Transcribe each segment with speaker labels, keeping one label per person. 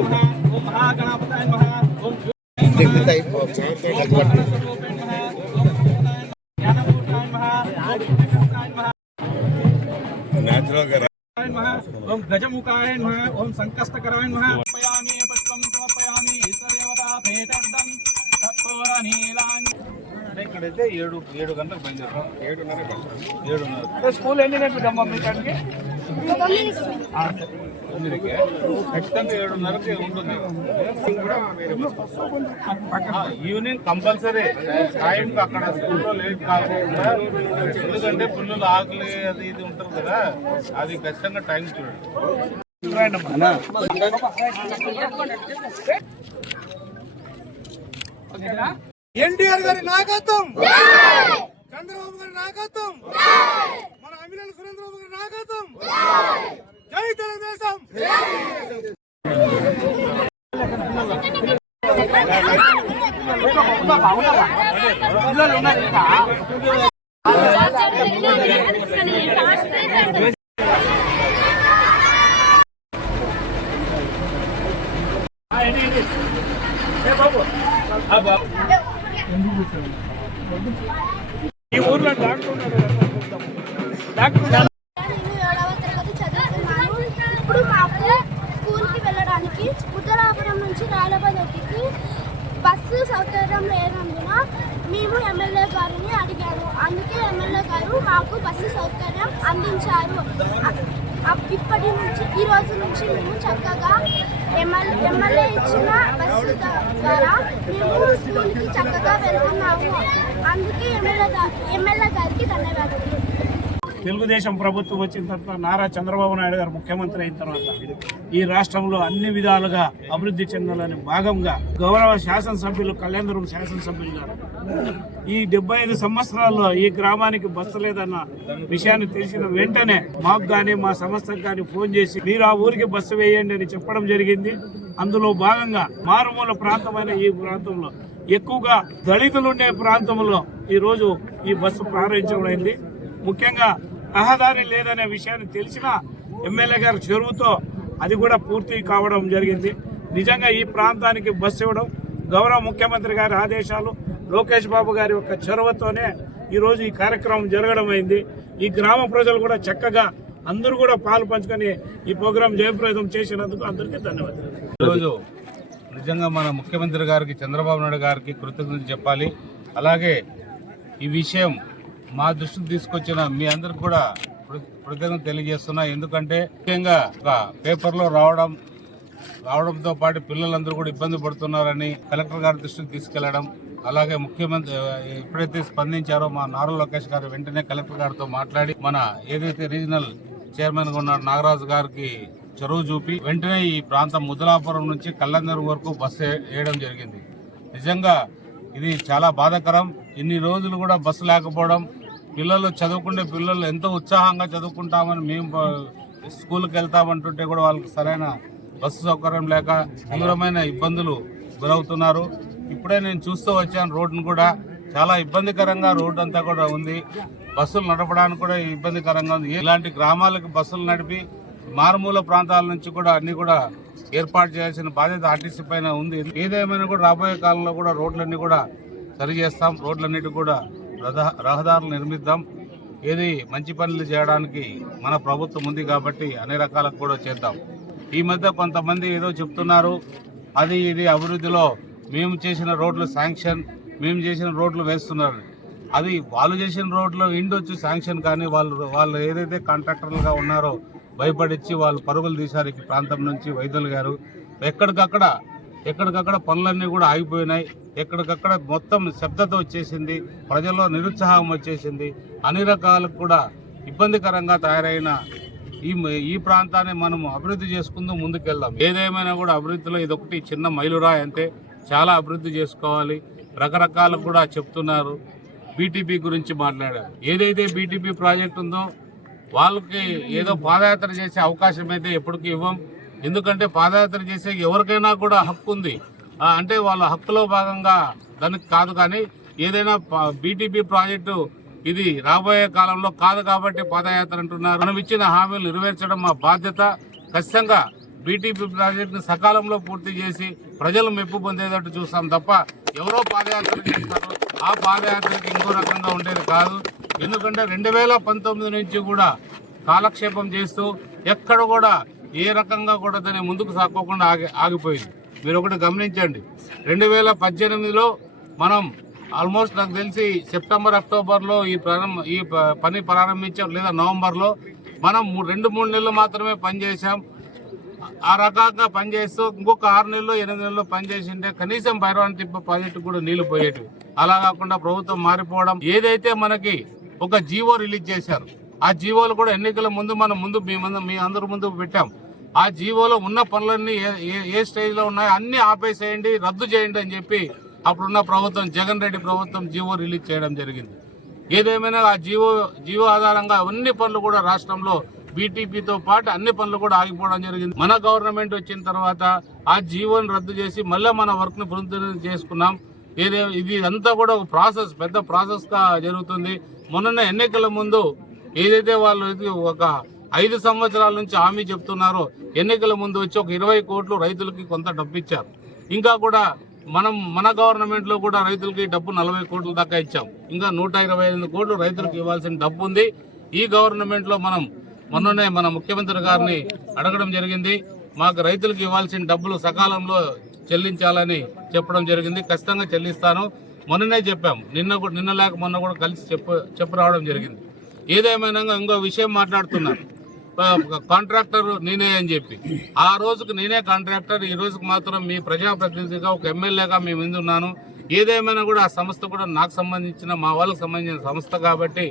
Speaker 1: ఓం మహాగణాపతాయ నమః ఓం జ్యోతిర్మహాస్వరూపిణే నమః ఓం జ్ఞానమూర్తాయ నమః ఓం విఘ్నకర్తాయ నమః
Speaker 2: న్యాచురల్ గా
Speaker 1: నమః ఓం గజముఖాయ నమః ఓం సంకష్టకరాయ నమః సమర్పయామి పుష్పం సమర్పయామి ఈశ్వరేవతా భేటద్దం తత్పూర నీలాని ఇక్కడైతే ఏడు ఏడు గంటలకు బయలుదేరాం ఏడున్నర ఏడున్నర స్కూల్ ఎన్ని గంటలకు అమ్మా మీ కాడికి ఆ, తొమ్మిదికి ఖచ్చితంగా ఏడున్నరకి ఉంటుంది. Evening compulsory. టైంకి అక్కడ స్కూల్లో లేట్ కాకుండా ఎందుకంటే పిల్లలు ఆకలి అది ఇది ఉంటారు కదా అది ఖచ్చితంగా టైం చూడండి.
Speaker 3: ఎన్టీఆర్ గారి నాయకత్వం! చంద్రబాబు గారి నాయకత్వం! మన అమినేని సురేంద్రబాబు గారి నాయకత్వం! జై! తెలుగుదేశం
Speaker 4: ఈ ఏడవ తరగతి చదువుతున్నాను ఇప్పుడు మాకు స్కూల్కి వెళ్ళడానికి ఉత్తరాపురం నుంచి రాయలబదకి బస్సు సౌకర్యం లేదు మేము ఎమ్మెల్యే గారిని అడిగాము అందుకే ఎమ్మెల్యే గారు మాకు బస్సు సౌకర్యం అందించారు. ఇప్పటి నుంచి ఈ రోజు నుంచి మేము చక్కగా ఎమ్మెల్యే ఎమ్మెల్యే ఇచ్చిన బస్సు ద్వారా మేము స్కూల్కి చక్కగా వెళ్తున్నాము. అందుకే ఎమ్మెల్యే గారు ఎమ్మెల్యే గారికి ధన్యవాదాలు.
Speaker 5: తెలుగుదేశం ప్రభుత్వం వచ్చిన తర్వాత నారా చంద్రబాబు నాయుడు గారు ముఖ్యమంత్రి అయిన తర్వాత ఈ రాష్ట్రంలో అన్ని విధాలుగా అభివృద్ధి చెందాలని భాగంగా గౌరవ శాసనసభ్యులు కళ్యాణదుర్గం శాసనసభ్యులు గారు ఈ డెబ్బై ఐదు సంవత్సరాల్లో ఈ గ్రామానికి బస్సు లేదన్న విషయాన్ని తెలిసిన వెంటనే మాకు కానీ మా సంస్థకు కానీ ఫోన్ చేసి మీరు ఆ ఊరికి బస్సు వేయండి అని చెప్పడం జరిగింది. అందులో భాగంగా మారుమూల ప్రాంతమైన ఈ ప్రాంతంలో ఎక్కువగా దళితులు ఉండే ప్రాంతంలో ఈ రోజు ఈ బస్సు ప్రారంభించబడింది ముఖ్యంగా రహదారి లేదనే విషయాన్ని తెలిసిన ఎమ్మెల్యే గారి చెరువుతో అది కూడా పూర్తి కావడం జరిగింది. నిజంగా ఈ ప్రాంతానికి బస్సు ఇవ్వడం గౌరవ ముఖ్యమంత్రి గారి ఆదేశాలు లోకేష్ బాబు గారి యొక్క చొరవతోనే ఈరోజు ఈ కార్యక్రమం జరగడం అయింది. ఈ గ్రామ ప్రజలు కూడా చక్కగా అందరూ కూడా పాలు పంచుకొని ఈ ప్రోగ్రాం జయప్రదం చేసినందుకు అందరికీ ధన్యవాదాలు.
Speaker 1: ఈరోజు నిజంగా మన ముఖ్యమంత్రి గారికి చంద్రబాబు నాయుడు గారికి కృతజ్ఞతలు చెప్పాలి. అలాగే ఈ విషయం మా దృష్టికి తీసుకొచ్చిన మీ అందరికి కూడా కృ- కృతజ్ఞతలు తెలియజేస్తున్నా. ఎందుకంటే ముఖ్యంగా ఒక పేపర్లో రావడం రావడంతో పాటు పిల్లలందరూ కూడా ఇబ్బంది పడుతున్నారని కలెక్టర్ గారి దృష్టికి తీసుకెళ్ళడం అలాగే ముఖ్యమంత్రి ఎప్పుడైతే స్పందించారో మా నారా లోకేష్ గారు వెంటనే కలెక్టర్ గారితో మాట్లాడి మన ఏదైతే రీజనల్ చైర్మన్గా ఉన్న నాగరాజు గారికి చొరవ చూపి వెంటనే ఈ ప్రాంతం ముదలాపురం నుంచి కల్లందరు వరకు బస్సు వేయడం జరిగింది. నిజంగా ఇది చాలా బాధాకరం. ఇన్ని రోజులు కూడా బస్సు లేకపోవడం పిల్లలు చదువుకునే పిల్లలు ఎంతో ఉత్సాహంగా చదువుకుంటామని మేము స్కూల్కి వెళ్తామంటుంటే కూడా వాళ్ళకి సరైన బస్సు సౌకర్యం లేక తీవ్రమైన ఇబ్బందులు గురవుతున్నారు. ఇప్పుడే నేను చూస్తూ వచ్చాను రోడ్డును కూడా. చాలా ఇబ్బందికరంగా రోడ్డు అంతా కూడా ఉంది. బస్సులు నడపడానికి కూడా ఇబ్బందికరంగా ఉంది. ఇలాంటి గ్రామాలకు బస్సులు నడిపి మారుమూల ప్రాంతాల నుంచి కూడా అన్ని కూడా ఏర్పాటు చేయాల్సిన బాధ్యత ఆర్టీసీ పైన ఉంది. ఏదేమైనా కూడా రాబోయే కాలంలో కూడా రోడ్లన్నీ కూడా సరి చేస్తాం. రోడ్లన్నిటి కూడా రహదారులు నిర్మిద్దాం. ఏది మంచి పనులు చేయడానికి మన ప్రభుత్వం ఉంది కాబట్టి అన్ని రకాలకు కూడా చేద్దాం. ఈ మధ్య కొంతమంది ఏదో చెప్తున్నారు. అది ఇది అభివృద్ధిలో మేము చేసిన రోడ్లు శాంక్షన్ మేము చేసిన రోడ్లు వేస్తున్నారు. అది వాళ్ళు చేసిన రోడ్లు ఇండొచ్చు శాంక్షన్ కానీ వాళ్ళు వాళ్ళు ఏదైతే కాంట్రాక్టర్లుగా ఉన్నారో భయపడిచ్చి వాళ్ళు పరుగులు తీశారు ఈ ప్రాంతం నుంచి వైద్యులు గారు. ఎక్కడికక్కడ ఎక్కడికక్కడ పనులన్నీ కూడా ఆగిపోయినాయి. ఎక్కడికక్కడ మొత్తం శబ్దత వచ్చేసింది. ప్రజల్లో నిరుత్సాహం వచ్చేసింది. అన్ని రకాలకు కూడా ఇబ్బందికరంగా తయారైన ఈ ఈ ప్రాంతాన్ని మనం అభివృద్ధి చేసుకుందాం ముందుకెళ్దాం. ఏదేమైనా కూడా అభివృద్ధిలో ఇదొకటి చిన్న మైలురాయి అంతే చాలా అభివృద్ధి చేసుకోవాలి. రకరకాలు కూడా చెప్తున్నారు. బీటీపీ గురించి మాట్లాడారు. ఏదైతే బీటీపీ ప్రాజెక్ట్ ఉందో వాళ్ళకి ఏదో పాదయాత్ర చేసే అవకాశం అయితే ఎప్పటికీ ఇవ్వం. ఎందుకంటే పాదయాత్ర చేసే ఎవరికైనా కూడా హక్కు ఉంది. అంటే వాళ్ళ హక్కులో భాగంగా దానికి కాదు కానీ ఏదైనా బీటీపీ ప్రాజెక్టు ఇది రాబోయే కాలంలో కాదు కాబట్టి పాదయాత్ర అంటున్నారు. మనం ఇచ్చిన హామీలు నెరవేర్చడం మా బాధ్యత. ఖచ్చితంగా బీటీపీ ప్రాజెక్టును సకాలంలో పూర్తి చేసి ప్రజలు మెప్పు పొందేటట్టు చూస్తాం తప్ప ఎవరో పాదయాత్ర చేస్తారు ఆ పాదయాత్రకి ఇంకో రకంగా ఉండేది కాదు. ఎందుకంటే రెండు వేల పంతొమ్మిది నుంచి కూడా కాలక్షేపం చేస్తూ ఎక్కడ కూడా ఏ రకంగా కూడా దాన్ని ముందుకు సాక్కోకుండా ఆగి ఆగిపోయింది. మీరు ఒకటి గమనించండి. రెండు వేల పద్దెనిమిదిలో మనం ఆల్మోస్ట్ నాకు తెలిసి సెప్టెంబర్ అక్టోబర్లో ఈ ప్రారంభ ఈ ప- పని ప్రారంభించాం లేదా నవంబర్లో మనం రెండు మూడు నెలలు మాత్రమే పనిచేసాం ఆ రకంగా పనిచేస్తూ ఇంకొక ఆరు నెలలు ఎనిమిది నెలలు పనిచేసింటే కనీసం భైరవాన్ తిప్ప ప్రాజెక్టు కూడా నీళ్ళు పోయేటివి. అలా కాకుండా ప్రభుత్వం మారిపోవడం. ఏదైతే మనకి ఒక జీవో రిలీజ్ చేశారు ఆ జీవోలు కూడా ఎన్నికల ముందు మనం ముందు మీ ముందు మీ అందరి ముందు పెట్టాం. ఆ జీవోలో ఉన్న పనులన్నీ ఏ- ఏ- ఏ స్టేజ్లో ఉన్నాయో అన్ని ఆపేసేయండి రద్దు చేయండి అని చెప్పి అప్పుడున్న ప్రభుత్వం జగన్ రెడ్డి ప్రభుత్వం జీవో రిలీజ్ చేయడం జరిగింది. ఏదేమైనా ఆ జీవో జీవో ఆధారంగా అన్ని పనులు కూడా రాష్ట్రంలో బీటీపీతో పాటు అన్ని పనులు కూడా ఆగిపోవడం జరిగింది. మన గవర్నమెంట్ వచ్చిన తర్వాత ఆ జీవోని రద్దు చేసి మళ్ళీ మన వర్క్ని పునరుద్ధరణ చేసుకున్నాం. ఏదే ఇది అంతా కూడా ఒక ప్రాసెస్ పెద్ద ప్రాసెస్గా జరుగుతుంది. మొన్న ఎన్నికల ముందు ఏదైతే వాళ్ళు ఒక ఐదు సంవత్సరాల నుంచి హామీ చెప్తున్నారో ఎన్నికల ముందు వచ్చి ఒక ఇరవై కోట్లు రైతులకి కొంత డబ్బు ఇచ్చారు ఇంకా కూడా మనం మన గవర్నమెంట్లో కూడా రైతులకి డబ్బు నలభై కోట్ల దాకా ఇచ్చాం. ఇంకా నూట ఇరవై ఐదు కోట్లు రైతులకు ఇవ్వాల్సిన డబ్బు ఉంది. ఈ గవర్నమెంట్లో మనం మొన్ననే మన ముఖ్యమంత్రి గారిని అడగడం జరిగింది. మాకు రైతులకు ఇవ్వాల్సిన డబ్బులు సకాలంలో చెల్లించాలని చెప్పడం జరిగింది. ఖచ్చితంగా చెల్లిస్తాను. మొన్ననే చెప్పాం. నిన్న కూడా నిన్న లేక మొన్న కూడా కలిసి చెప్ప చెప్పు రావడం జరిగింది. ఏదేమైనా ఇంకో విషయం మాట్లాడుతున్నారు. కాంట్రాక్టర్ నేనే అని చెప్పి. ఆ రోజుకు నేనే కాంట్రాక్టర్ ఈ రోజుకు మాత్రం మీ ప్రజాప్రతినిధిగా ఒక ఎమ్మెల్యేగా మేము ముందు ఉన్నాను. ఏదేమైనా కూడా ఆ సంస్థ కూడా నాకు సంబంధించిన మా వాళ్ళకి సంబంధించిన సంస్థ కాబట్టి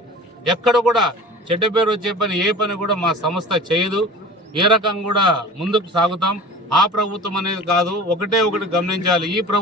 Speaker 1: ఎక్కడ కూడా చెడ్డ పేరు వచ్చే పని ఏ పని కూడా మా సంస్థ చేయదు. ఏ రకంగా కూడా ముందుకు సాగుతాం. ఆ ప్రభుత్వం అనేది కాదు ఒకటే ఒకటి గమనించాలి. ఈ ప్రభుత్వం